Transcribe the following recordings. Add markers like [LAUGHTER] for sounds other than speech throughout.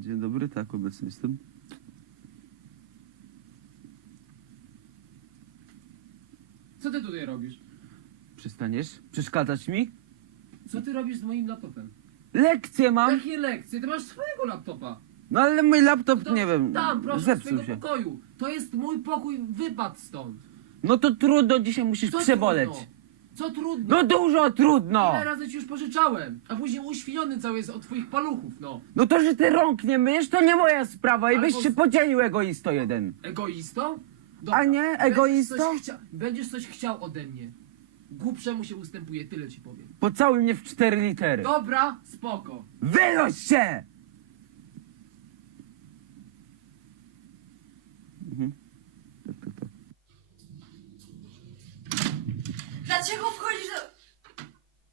Dzień dobry, tak, obecny jestem. Co ty tutaj robisz? Przestaniesz przeszkadzać mi? Co ty robisz z moim laptopem? Lekcje mam! Jakie lekcje? Ty masz swojego laptopa. No ale mój laptop, To nie wiem, Tam, proszę, do zepsuł swojego się. pokoju. To jest mój pokój, wypadł stąd. No to trudno, dzisiaj musisz Co przeboleć. Co trudno? No dużo trudno! Ile razy ci już pożyczałem? A później uświniony cały jest od twoich paluchów, no. No to, że ty rąk nie myjesz, to nie moja sprawa i Albo byś się z- podzielił egoisto jeden. Egoisto? A nie, będziesz egoisto? coś chcia- Będziesz coś chciał ode mnie. Głupszemu się ustępuje, tyle ci powiem. Pocałuj mnie w cztery litery. Dobra, spoko. Wynoś się! Mhm. Tak, tak, tak. Dlaczego wchodzisz do...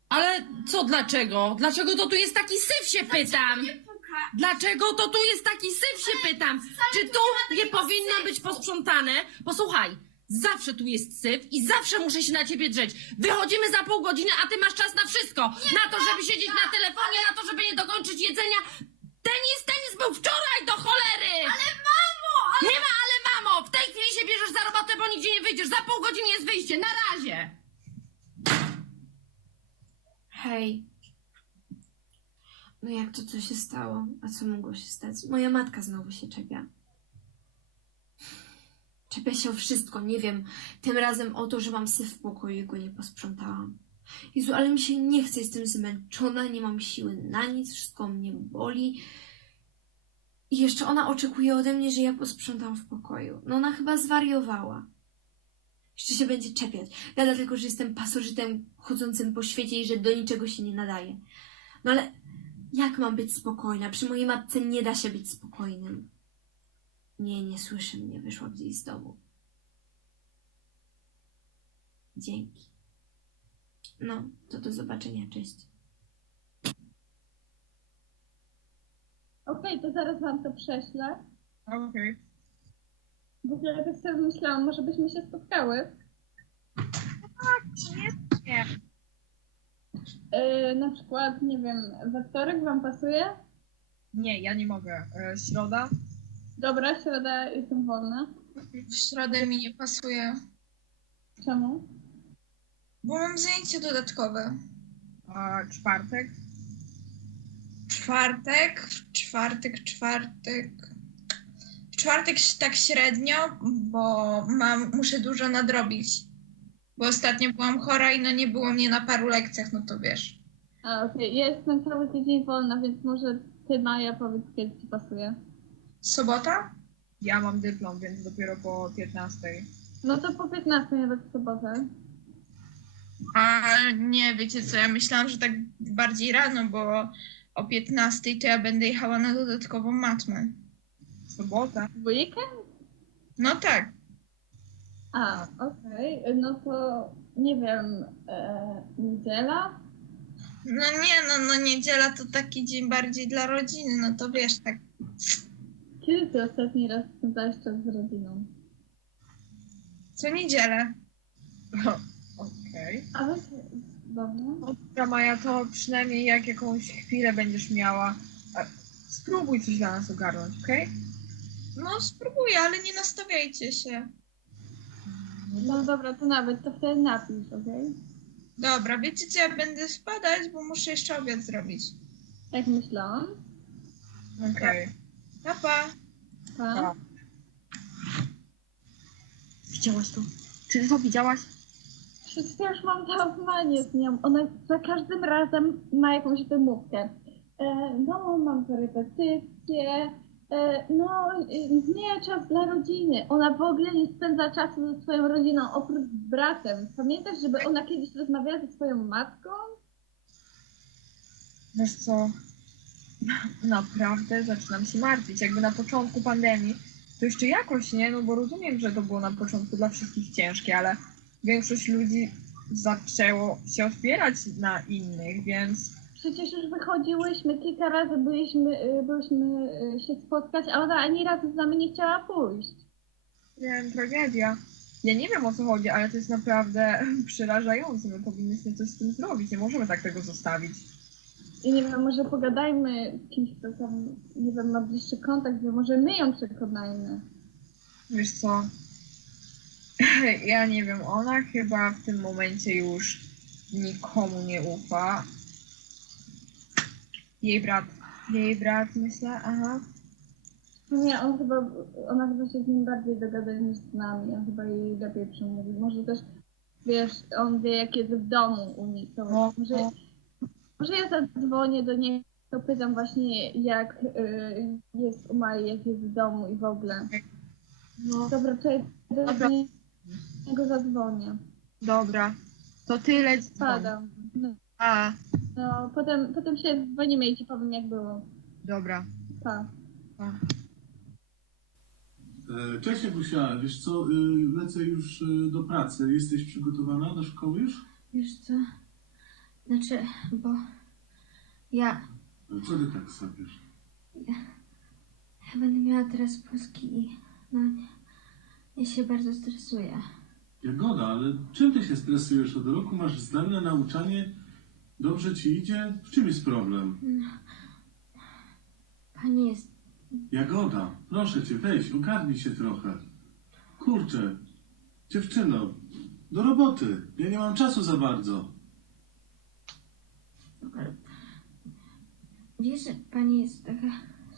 Ale co dlaczego? Dlaczego to tu jest taki syf się pytam? Nie puka. Dlaczego to tu jest taki syf się pytam? Czy tu nie powinno być posprzątane? Posłuchaj, zawsze tu jest syf i zawsze muszę się na ciebie drzeć. Wychodzimy za pół godziny, a ty masz czas na wszystko. Na to, żeby siedzieć na telefonie, na to, żeby nie dokończyć jedzenia. Tenis, tenis był wczoraj do cholery! Ale mamo! Ale... Nie ma ale mamo! W tej chwili się bierzesz za robotę, bo nigdzie nie wyjdziesz. Za pół godziny jest wyjście. Na razie! Hej. No jak to, co się stało? A co mogło się stać? Moja matka znowu się czepia. Czepia się o wszystko, nie wiem. Tym razem o to, że mam syf w pokoju i go nie posprzątałam. Jezu, ale mi się nie chce, jestem zmęczona, nie mam siły na nic, wszystko mnie boli. I jeszcze ona oczekuje ode mnie, że ja posprzątam w pokoju. No ona chyba zwariowała. Jeszcze się będzie czepiać. Gada tylko, że jestem pasożytem chodzącym po świecie i że do niczego się nie nadaje. No ale jak mam być spokojna? Przy mojej matce nie da się być spokojnym. Nie, nie słyszy mnie. Wyszła gdzieś z domu. Dzięki. No, to do zobaczenia. Cześć. Okej, to zaraz wam to prześlę. Okej. W ogóle tak sobie myślałam, może byśmy się spotkały. Nie, nie. Yy, na przykład, nie wiem, we wtorek wam pasuje? Nie, ja nie mogę. E, środa? Dobra, środa jestem wolna. W środę mi nie pasuje, Czemu? bo mam zajęcie dodatkowe. A czwartek? Czwartek, czwartek, czwartek. W czwartek tak średnio, bo mam, muszę dużo nadrobić. Bo ostatnio byłam chora i no nie było mnie na paru lekcjach, no to wiesz. A, okej, ja jestem cały tydzień wolna, więc może ty, Maja, powiedz, kiedy ci pasuje. Sobota? Ja mam dyplom, więc dopiero po 15. No to po 15 nawet w sobotę. A nie, wiecie co, ja myślałam, że tak bardziej rano, bo o 15 to ja będę jechała na dodatkową matmę. Sobota? W weekend? No tak. A, okej, no to nie wiem, e, niedziela? No nie, no, no niedziela to taki dzień bardziej dla rodziny, no to wiesz, tak Kiedy ty ostatni raz spędzałeś czas z rodziną? co niedzielę. Okej. Ale dobrze. Dobra Maja, to przynajmniej jak jakąś chwilę będziesz miała, e, spróbuj coś dla nas ogarnąć, okej? No spróbuję, ale nie nastawiajcie się. No dobra, to nawet, to wtedy napisz, okej? Dobra, wiecie co, ja będę spadać, bo muszę jeszcze obiad zrobić. Jak myślałam. Okej. Pa, pa. Pa. Pa. Widziałaś to? Czy ty to widziałaś? Przecież ja już mam zaufanie z nią. Ona za każdym razem ma jakąś wymówkę. E, no, mam korepetycje. E, no, nie czas dla rodziny. Ona w ogóle nie spędza czasu ze swoją rodziną, oprócz z bratem. Pamiętasz, żeby ona kiedyś rozmawiała ze swoją matką? Wiesz co? Naprawdę zaczynam się martwić. Jakby na początku pandemii, to jeszcze jakoś nie, no bo rozumiem, że to było na początku dla wszystkich ciężkie, ale większość ludzi zaczęło się otwierać na innych, więc Przecież już wychodziłyśmy, kilka razy byliśmy, e, byliśmy e, się spotkać, a ona ani razu z nami nie chciała pójść. nie wiem, tragedia. Ja nie wiem o co chodzi, ale to jest naprawdę [LAUGHS] przerażające. My powinniśmy coś z tym zrobić. Nie możemy tak tego zostawić. I nie wiem, może pogadajmy z kimś, kto tam, nie wiem, ma bliższy kontakt, że może my ją przekonajmy. Wiesz co? [LAUGHS] Ja nie wiem, ona chyba w tym momencie już nikomu nie ufa. Jej brat, jej brat, myślę, aha. Nie, on chyba, ona chyba się z nim bardziej dogada niż z nami. On chyba jej lepiej przemówi. Może też, wiesz, on wie, jak jest w domu u nich. To No, może, no. może ja zadzwonię do niej, to pytam właśnie, jak y, jest u Mai, jak jest w domu i w ogóle. No, Dobra, to ja do Dobra. niego zadzwonię. dobra. To tyle. Spadam. No, A, no, potem, potem się dzwonimy i ci powiem, jak było. dobra. Pa. Pa. E, Cześć Jagusia, wiesz co, y, lecę już y, do pracy. Jesteś przygotowana do szkoły już? Wiesz co? Znaczy, bo ja, Ale Co ty tak sapiesz? ja będę miała teraz polski i no, ja się bardzo stresuję. Jagoda, ale czym ty się stresujesz? Od roku masz zdalne nauczanie, dobrze ci idzie? W czym jest problem? Pani jest, Jagoda, proszę cię, weź, ogarnij się trochę. Kurczę, dziewczyno, do roboty. Ja nie mam czasu za bardzo. wiesz, że pani jest taka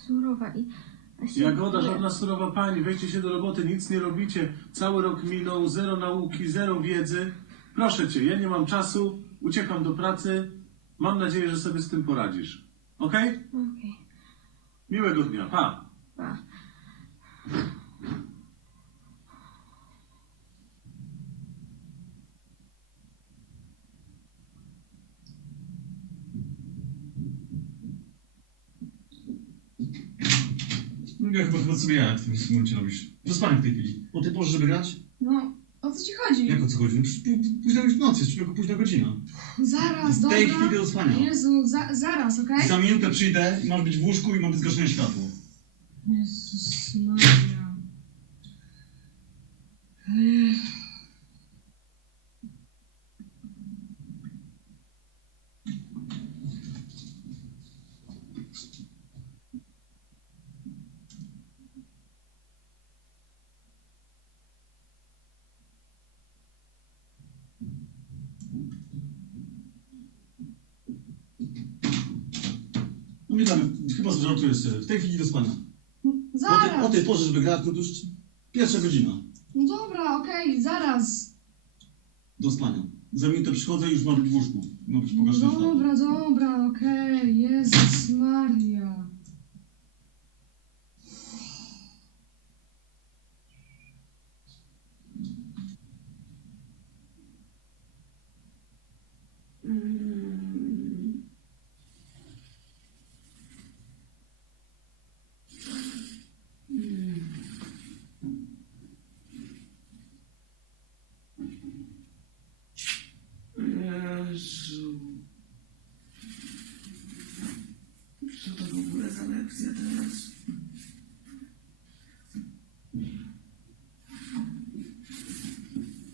surowa i Jagoda, żadna surowa pani, weźcie się do roboty, nic nie robicie. Cały rok minął, zero nauki, zero wiedzy. Proszę cię, ja nie mam czasu, uciekam do pracy. Mam nadzieję, że sobie z tym poradzisz. Okej? Okej, Miłego dnia, pa! pa. No ja chyba, chyba sobie ja w tym momencie robisz. Przespałem w tej chwili. O tej porze, żeby grać? No, o co ci chodzi? Jak o co chodzi? No przecież pó- późna już noc, jest człowieku późna godzina. Zaraz, W dobra. tej chwili do spania. Jezu, za, zaraz, okej? Za minutę przyjdę i masz być w łóżku i ma być zgaszone światło. Jezus Maria. Ech. No nie tam, chyba żartujesz sobie. W tej chwili do spania. O tej, Zaraz. o tej porze, żeby grać, no to już pierwsza godzina No dobra, okej, zaraz. do spania. Za minutę przychodzę i już ma być w łóżku. Ma być pogaszone światło. Dobra, dobra, okej. Jezus Maria. Jezu. Co to w ogóle za lekcja teraz?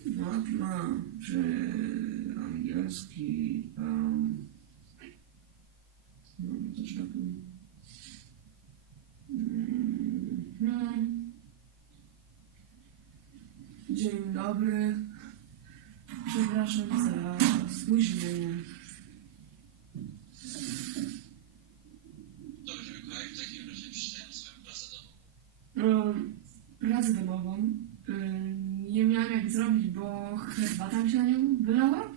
Matma czy angielski? Um, no to że tak powiem. Dzień dobry. Przepraszam za spóźnienie. No, pracę domową y, nie miałam jak zrobić, bo herbata mi się na nią wylała.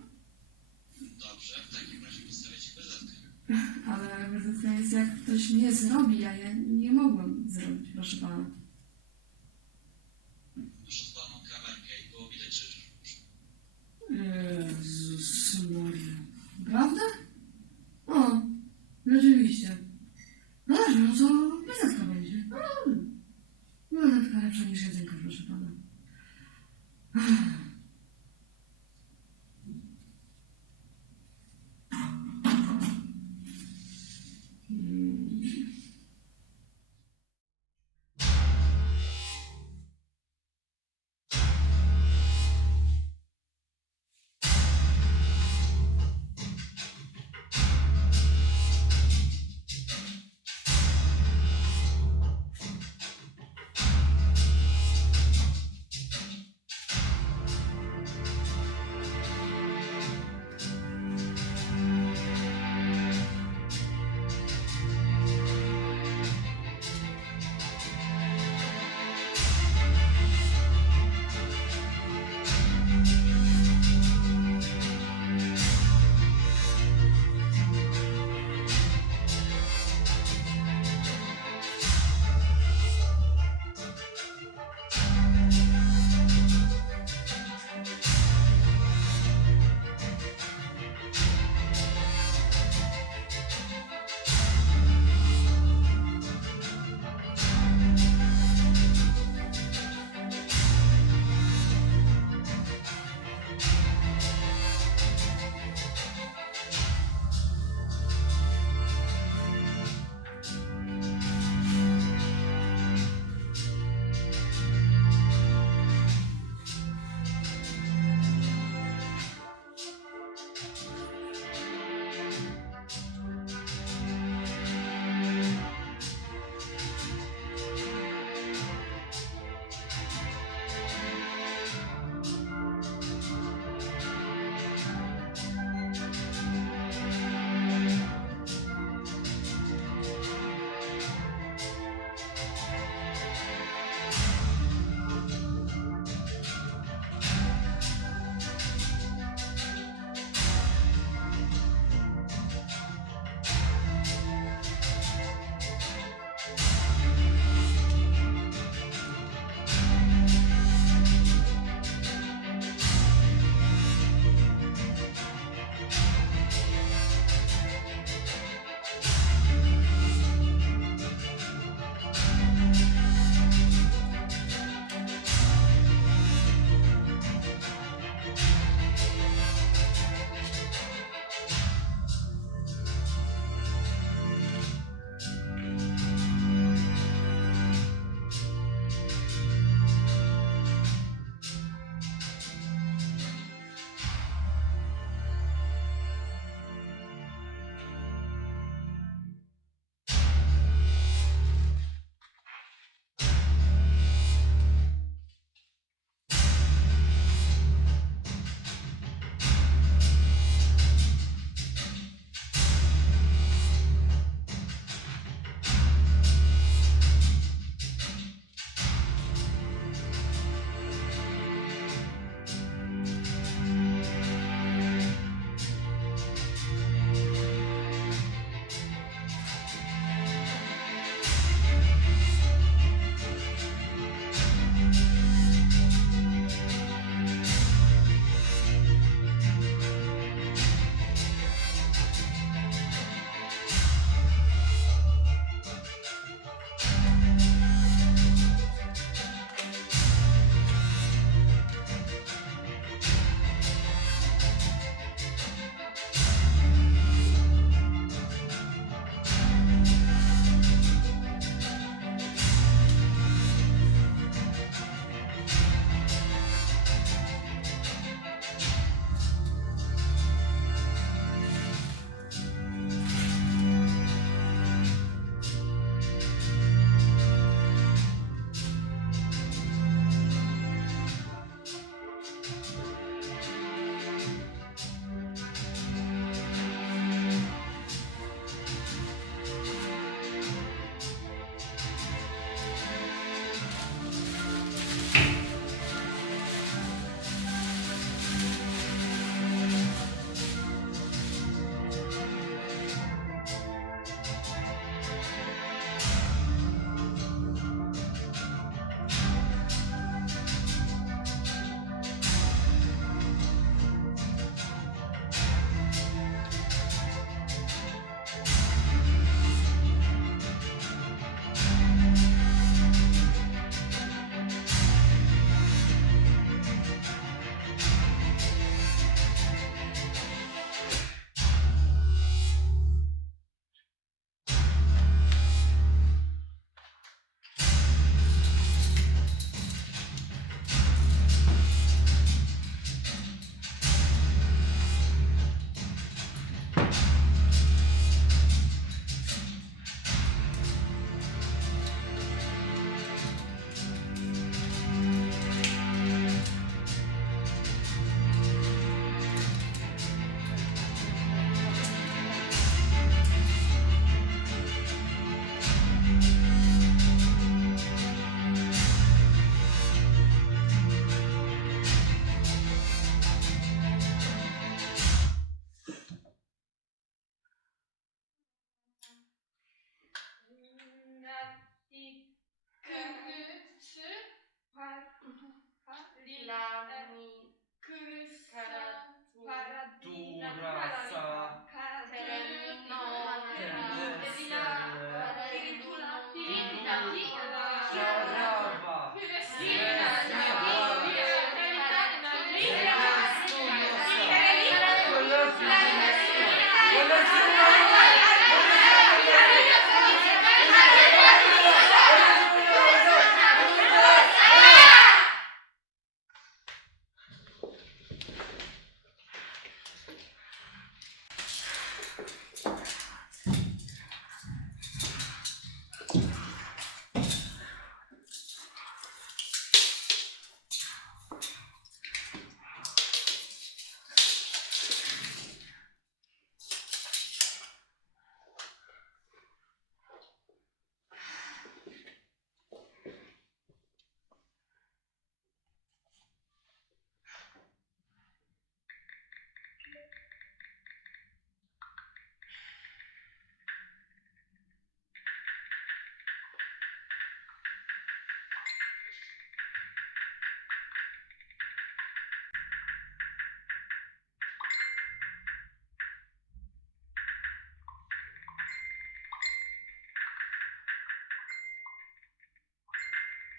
Dobrze, w takim razie postawię ci gazetkę. Ale gazetka jest jak ktoś nie zrobi, a ja nie mogłam zrobić, proszę pana. Jezus Maria. Prawda? O, rzeczywiście. No dobrze, no to gazetka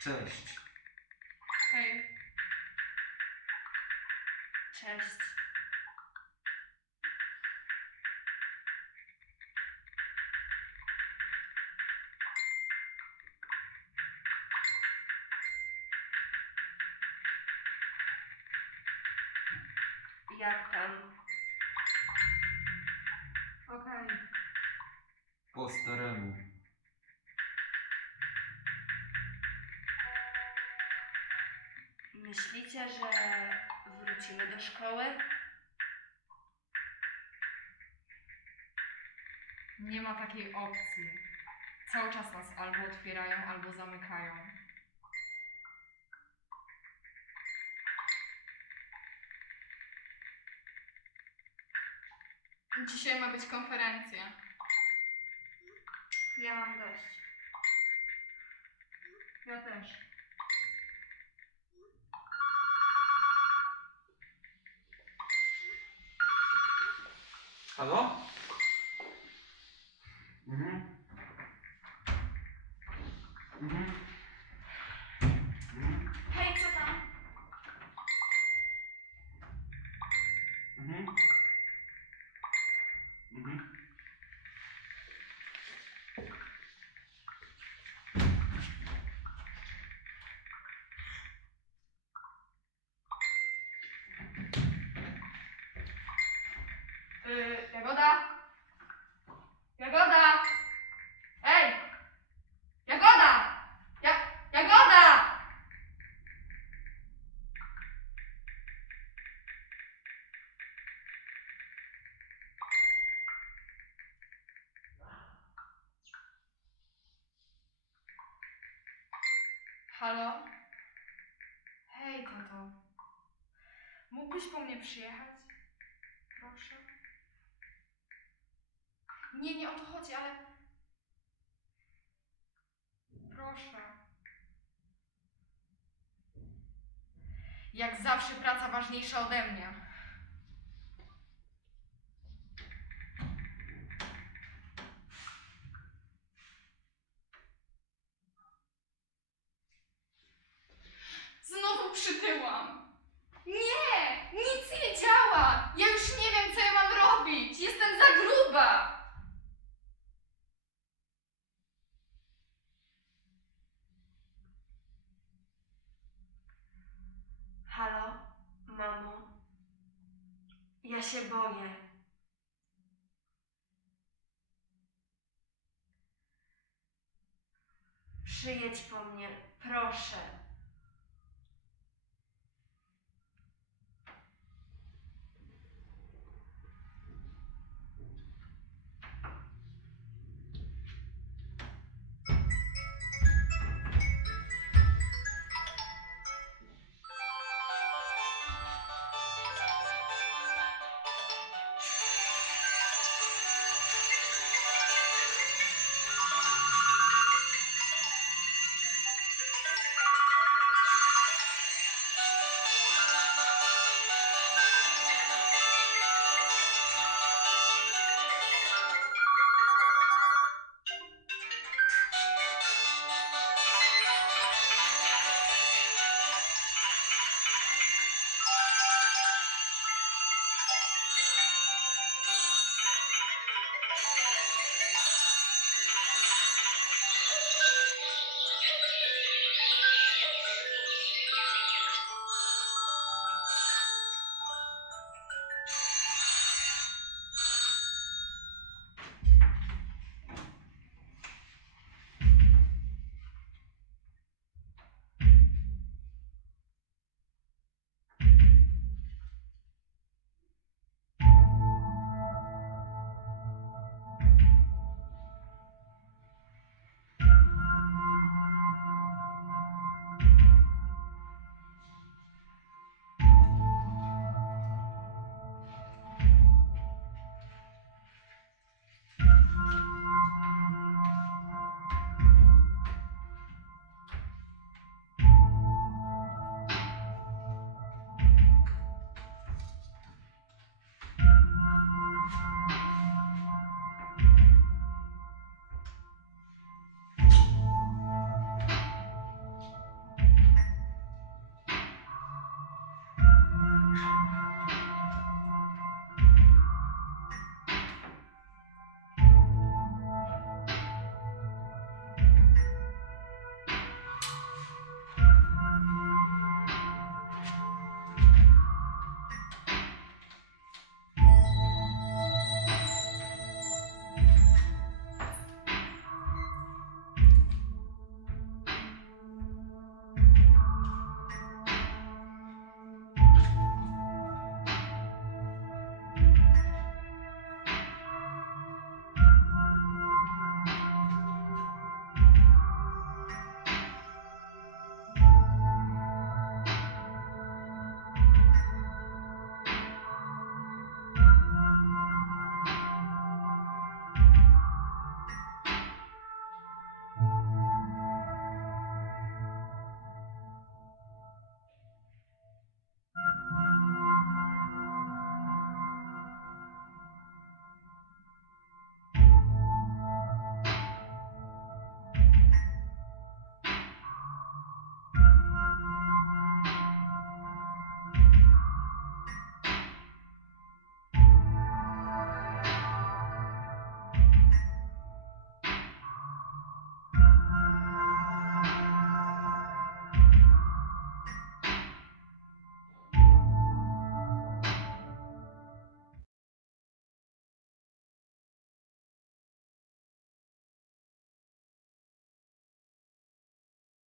Cześć. Hej. Cześć. Otwierają, albo zamykają. Dzisiaj ma być konferencja. Ja mam dość. Ja też. Halo? Mhm. Yy, Jagoda? Mnie przyjechać? Proszę. Nie, nie o to chodzi, ale. Proszę. Jak zawsze praca ważniejsza ode mnie. Znowu przytyłam. Nie! Nic nie działa! Ja już nie wiem, co ja mam robić! Jestem za gruba! Halo, mamo? Ja się boję. Przyjedź po mnie, proszę.